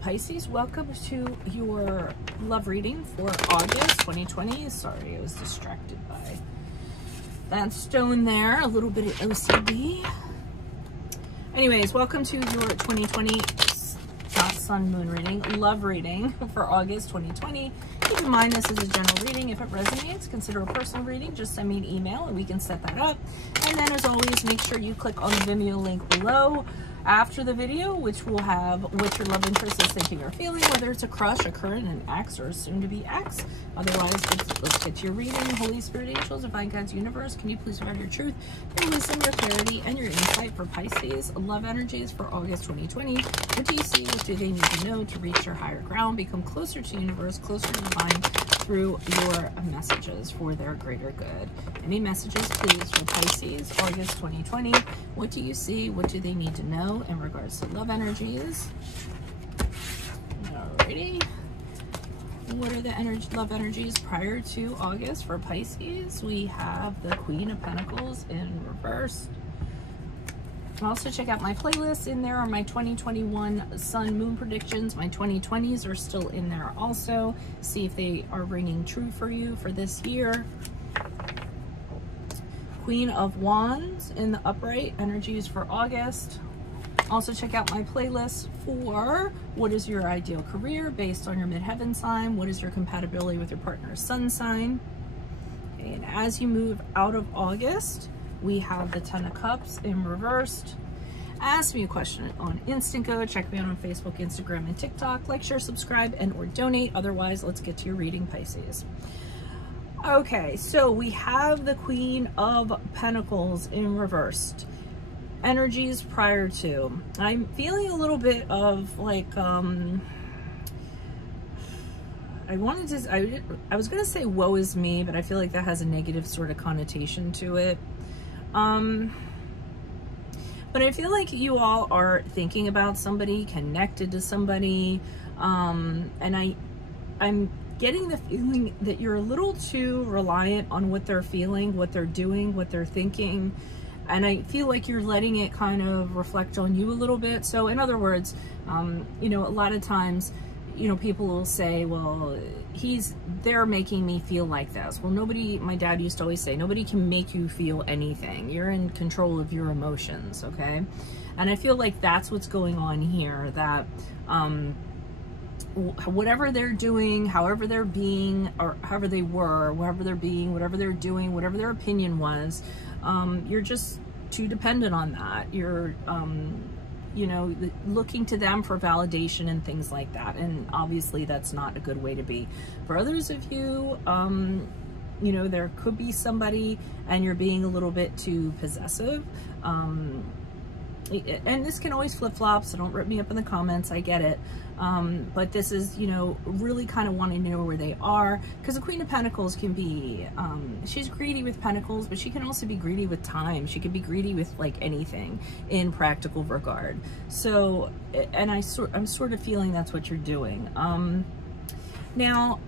Pisces, welcome to your love reading for August 2020. Sorry, I was distracted by that stone there, a little bit of OCD. Anyways, welcome to your 2020 sun moon reading, love reading for August 2020. Keep in mind this is a general reading. If it resonates, consider a personal reading. Just send me an email and we can set that up. And then as always, make sure you click on the Vimeo link below after the video, which will have what your love interest is thinking or feeling, whether it's a crush, a current, an ex, or a soon-to-be ex. Otherwise, let's get to your reading. Holy Spirit, angels, divine guides, universe, can you please provide your truth, your wisdom, your clarity, and your insight for Pisces? Love energies for August 2020. What do you see? What do they need to know to reach your higher ground? Become closer to universe, closer to divine through your messages for their greater good. Any messages, please, for Pisces, August 2020. What do you see? What do they need to know in regards to love energies? Alrighty. What are the love energies prior to August for Pisces? We have the Queen of Pentacles in reverse. Also check out my playlist. In there are my 2021 sun moon predictions. My 2020s are still in there also. See if they are ringing true for you for this year. Queen of Wands in the upright energies for August. Also check out my playlist for what is your ideal career based on your midheaven sign. What is your compatibility with your partner's sun sign? Okay, and as you move out of August, we have the Ten of Cups in reversed. Ask me a question on Instant Go. Check me out on Facebook, Instagram, and TikTok. Like, share, subscribe, and or donate. Otherwise, let's get to your reading, Pisces. Okay, so we have the Queen of Pentacles in reversed. Energies prior to. I'm feeling a little bit of like, I was going to say woe is me, but I feel like that has a negative sort of connotation to it. But I feel like you all are thinking about somebody, connected to somebody, and I'm getting the feeling that you're a little too reliant on what they're feeling, what they're doing, what they're thinking, and I feel like you're letting it kind of reflect on you a little bit. So in other words, you know, a lot of times, you know, people will say, well, they're making me feel like this. Well, my dad used to always say, nobody can make you feel anything. You're in control of your emotions, okay? And I feel like that's what's going on here, that whatever they're doing, however they're being, or however they were, wherever they're being, whatever they're doing, whatever their opinion was, you're just too dependent on that. You're, you know, looking to them for validation and things like that. And obviously that's not a good way to be. For others of you, you know, there could be somebody and you're being a little bit too possessive. And this can always flip-flop, so don't rip me up in the comments, I get it. But this is, you know, really kind of wanting to know where they are, because the Queen of Pentacles can be, she's greedy with pentacles, but she can also be greedy with time. She could be greedy with like anything in practical regard. So, and I'm sort of feeling that's what you're doing. Now,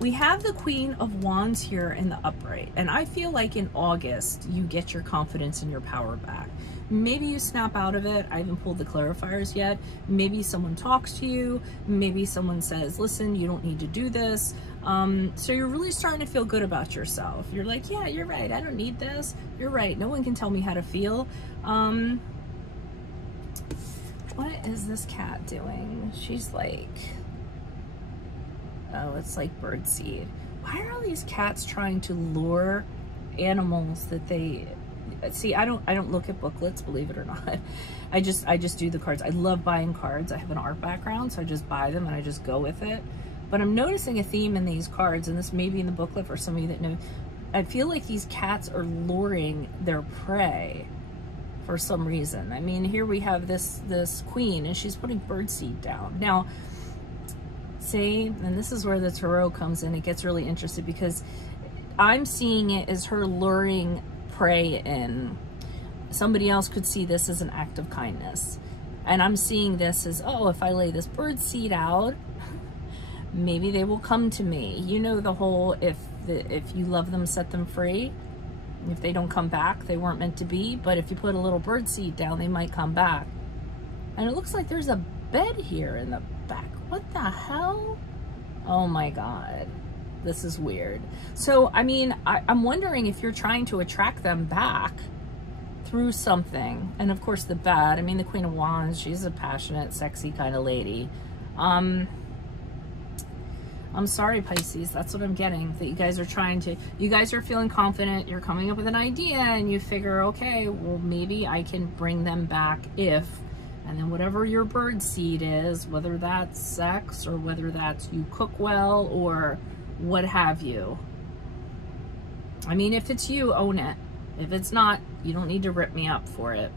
we have the Queen of Wands here in the upright, and I feel like in August you get your confidence and your power back. Maybe you snap out of it. I haven't pulled the clarifiers yet. Maybe someone talks to you. Maybe someone says, listen, you don't need to do this. So you're really starting to feel good about yourself. You're like, yeah, you're right. I don't need this. You're right. No one can tell me how to feel. What is this cat doing? She's like... Oh, it's like birdseed. Why are all these cats trying to lure animals that they see? I don't look at booklets, believe it or not. I just do the cards. I love buying cards. I have an art background, so I just buy them and I just go with it. But I'm noticing a theme in these cards, and this may be in the booklet for some of you that know. I feel like these cats are luring their prey for some reason. I mean, here we have this queen, and she's putting birdseed down. Now, see, and this is where the tarot comes in. It gets really interesting because I'm seeing it as her luring prey in. Somebody else could see this as an act of kindness. And I'm seeing this as, oh, if I lay this bird seed out, maybe they will come to me. You know the whole, if you love them, set them free. If they don't come back, they weren't meant to be. But if you put a little bird seed down, they might come back. And it looks like there's a bed here in the back. What the hell? Oh my God. This is weird. So, I mean, I'm wondering if you're trying to attract them back through something. And of course the bed, I mean, the Queen of Wands, she's a passionate, sexy kind of lady. I'm sorry, Pisces, that's what I'm getting, that you guys are trying to, you guys are feeling confident, you're coming up with an idea and you figure, okay, well, maybe I can bring them back if, and then whatever your bird seed is, whether that's sex or whether that's you cook well or what have you. I mean, if it's you, own it. If it's not, you don't need to rip me up for it.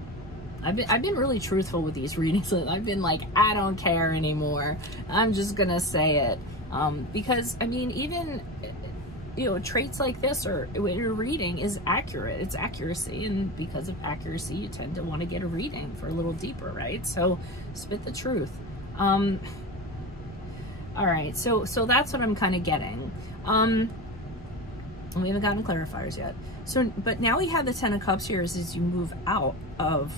I've been really truthful with these readings. I've been like, I don't care anymore. I'm just gonna say it. Because I mean, even, you know, traits like this or what you're reading is accurate. It's accuracy, and because of accuracy, you tend to want to get a reading for a little deeper, right? So spit the truth. All right, so that's what I'm kind of getting. We haven't gotten clarifiers yet. So, but now we have the Ten of Cups here as you move out of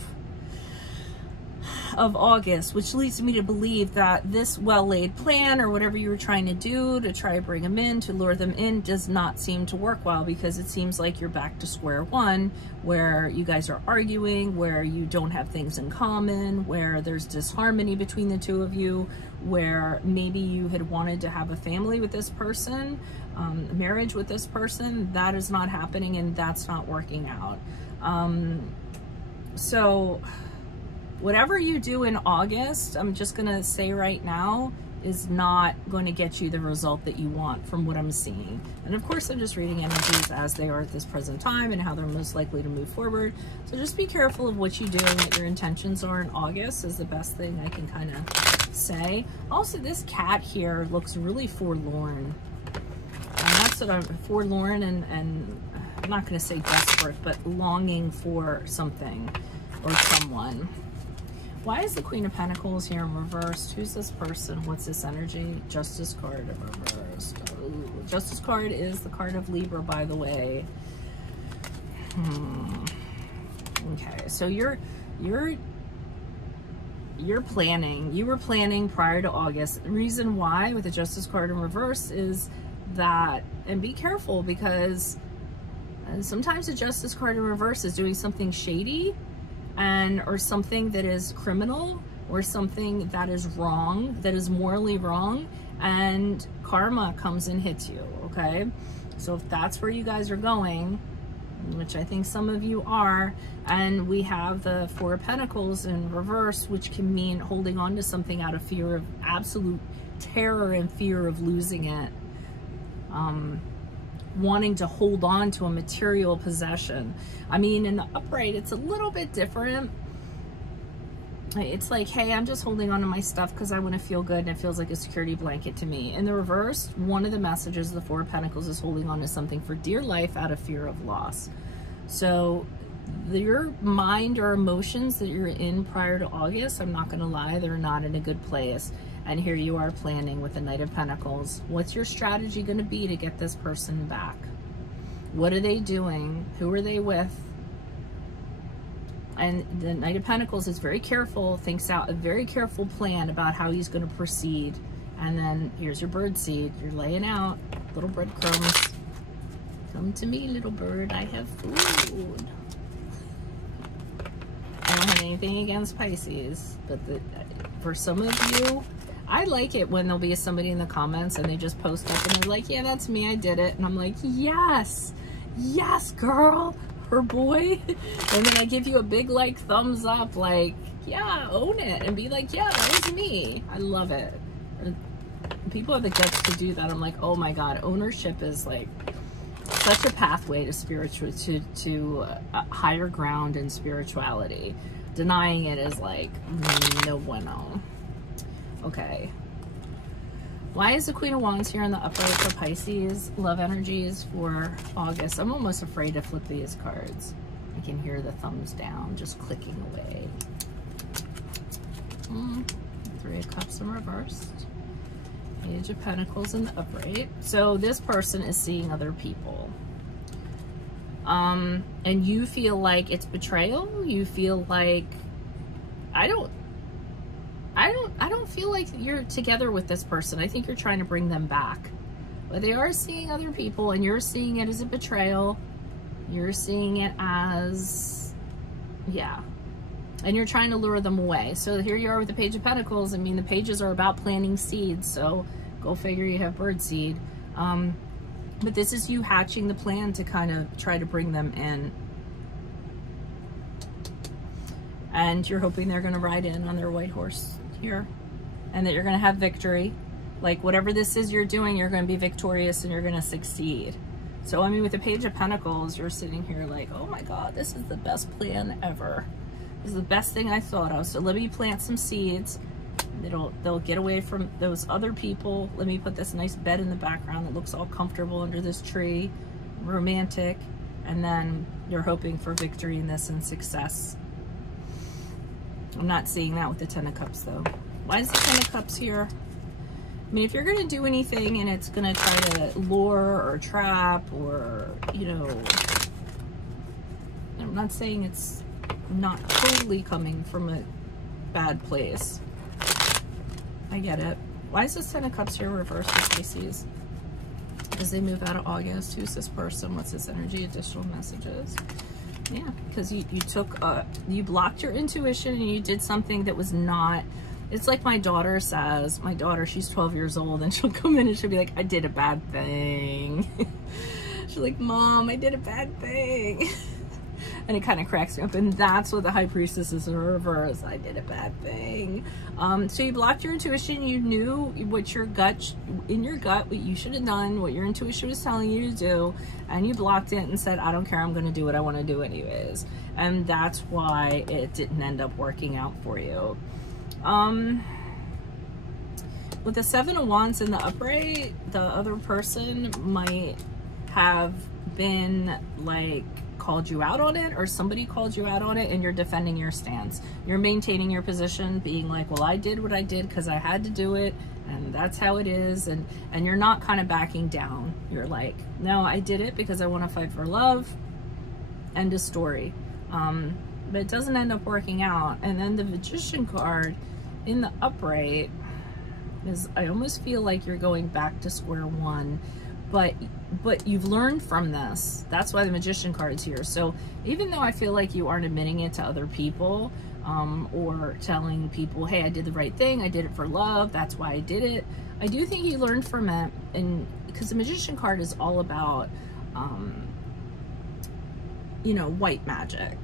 August, which leads me to believe that this well-laid plan or whatever you were trying to do to try to bring them in, to lure them in, does not seem to work well, because it seems like you're back to square one, where you guys are arguing, where you don't have things in common, where there's disharmony between the two of you, where maybe you had wanted to have a family with this person, marriage with this person. That is not happening, and that's not working out. So whatever you do in August, I'm just gonna say right now, is not going to get you the result that you want from what I'm seeing. And of course, I'm just reading energies as they are at this present time and how they're most likely to move forward. So just be careful of what you do and what your intentions are in August is the best thing I can kind of say. Also, this cat here looks really forlorn. And that's what I'm, forlorn and I'm not gonna say desperate, but longing for something or someone. Why is the Queen of Pentacles here in reversed? Who's this person? What's this energy? Justice card in reversed. Ooh, Justice card is the card of Libra, by the way. Okay, so you're planning. You were planning prior to August. The reason why with the Justice card in reverse is that, and be careful, because sometimes the Justice card in reverse is doing something shady, and or something that is criminal, or something that is wrong, that is morally wrong, and karma comes and hits you. Okay, so if that's where you guys are going, which I think some of you are, and we have the Four of Pentacles in reverse, which can mean holding on to something out of fear of absolute terror and fear of losing it, wanting to hold on to a material possession. I mean, in the upright, it's a little bit different. It's like, hey, I'm just holding on to my stuff because I want to feel good and it feels like a security blanket to me. In the reverse, one of the messages of the Four of Pentacles is holding on to something for dear life out of fear of loss. So your mind or emotions that you're in prior to August, I'm not going to lie, they're not in a good place. And here you are planning with the Knight of Pentacles. What's your strategy going to be to get this person back? What are they doing? Who are they with? And the Knight of Pentacles is very careful, thinks out a very careful plan about how he's going to proceed. And then here's your bird seed. You're laying out little breadcrumbs. Come to me, little bird. I have food. I don't have anything against Pisces, but for some of you, I like it when there'll be somebody in the comments and they just post up and they're like, yeah, that's me, I did it. And I'm like, yes, yes, girl, or boy. And then I give you a big like thumbs up, like, yeah, own it. And be like, yeah, that was me. I love it. And people have the guts to do that. I'm like, oh my God, ownership is like such a pathway to spiritual, to higher ground and spirituality. Denying it is like, no bueno. Okay. Why is the Queen of Wands here in the upright for Pisces? Love energies for August. I'm almost afraid to flip these cards. I can hear the thumbs down just clicking away. Three of Cups in reversed. Page of Pentacles in the upright. So this person is seeing other people. And you feel like it's betrayal. You feel like, I I don't feel like you're together with this person. I think you're trying to bring them back. But they are seeing other people, and you're seeing it as a betrayal. You're seeing it as, yeah. And you're trying to lure them away. So here you are with the Page of Pentacles. I mean, the pages are about planting seeds. So go figure, you have bird seed. But this is you hatching the plan to kind of try to bring them in. And you're hoping they're going to ride in on their white horse here. And that you're going to have victory. Like whatever this is you're doing, you're going to be victorious and you're going to succeed. So, I mean, with the Page of Pentacles, you're sitting here like, oh my God, this is the best plan ever. This is the best thing I thought of. So let me plant some seeds. They'll get away from those other people. Let me put this nice bed in the background that looks all comfortable under this tree. Romantic. And then you're hoping for victory in this and success. I'm not seeing that with the Ten of Cups though. Why is the Ten of Cups here? I mean, if you're going to do anything and it's going to try to lure or trap or, you know, I'm not saying it's not totally coming from a bad place. I get it. Why is this Ten of Cups here reversed for Pisces? As they move out of August, who's this person? What's this energy? Additional messages. Yeah, because you took, you blocked your intuition and you did something that was not. It's like my daughter says, my daughter, she's 12 years old, and she'll come in and she'll be like, I did a bad thing. She's like, Mom, I did a bad thing. And it kind of cracks me up. And that's what the High Priestess is in reverse. I did a bad thing. So you blocked your intuition. You knew what your gut, in your gut, what you should have done, what your intuition was telling you to do. And you blocked it and said, I don't care. I'm going to do what I want to do anyways. And that's why it didn't end up working out for you. With the Seven of Wands in the upright, the other person might have been like called you out on it, or somebody called you out on it, and you're defending your stance. You're maintaining your position, being like, well, I did what I did because I had to do it, and that's how it is. And you're not kind of backing down. You're like, no, I did it because I want to fight for love. End of story. But it doesn't end up working out. And then the Magician card in the upright is, I almost feel like you're going back to square one, but you've learned from this. That's why the Magician card is here. So even though I feel like you aren't admitting it to other people, or telling people, hey, I did the right thing, I did it for love, that's why I did it, I do think you learned from it. And because the Magician card is all about you know, white magic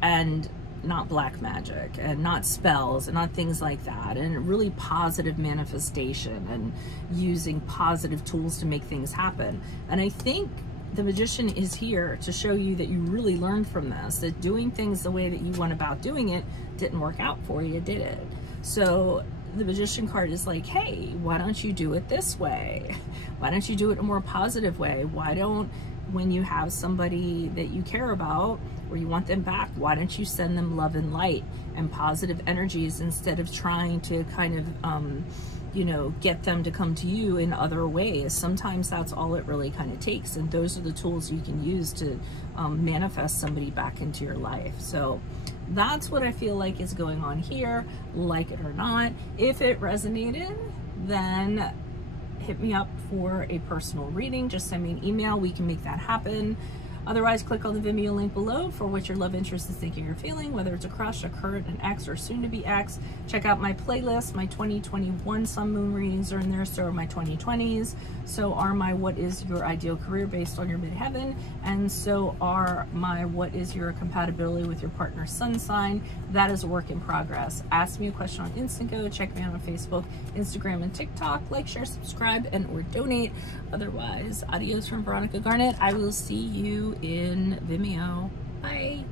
and not black magic, and not spells and not things like that, and really positive manifestation and using positive tools to make things happen. And I think the Magician is here to show you that you really learned from this, that doing things the way that you went about doing it didn't work out for you, did it? So the Magician card is like, hey, why don't you do it this way? Why don't you do it in a more positive way? Why don't, when you have somebody that you care about or you want them back, why don't you send them love and light and positive energies instead of trying to kind of, you know, get them to come to you in other ways? Sometimes that's all it really kind of takes. And those are the tools you can use to manifest somebody back into your life. So that's what I feel like is going on here, like it or not. If it resonated, then hit me up for a personal reading. Just send me an email. We can make that happen. Otherwise, click on the Vimeo link below for what your love interest is thinking or feeling, whether it's a crush, a current, an ex, or soon-to-be ex. Check out my playlist. My 2021 Sun Moon readings are in there, so are my 2020s. So are my What is Your Ideal Career based on your midheaven, and so are my What is Your Compatibility with Your Partner's Sun sign. That is a work in progress. Ask me a question on Instago. Check me out on Facebook, Instagram, and TikTok. Like, share, subscribe, and or donate. Otherwise, adios from Veronica Garnet. I will see you in Vimeo. Bye.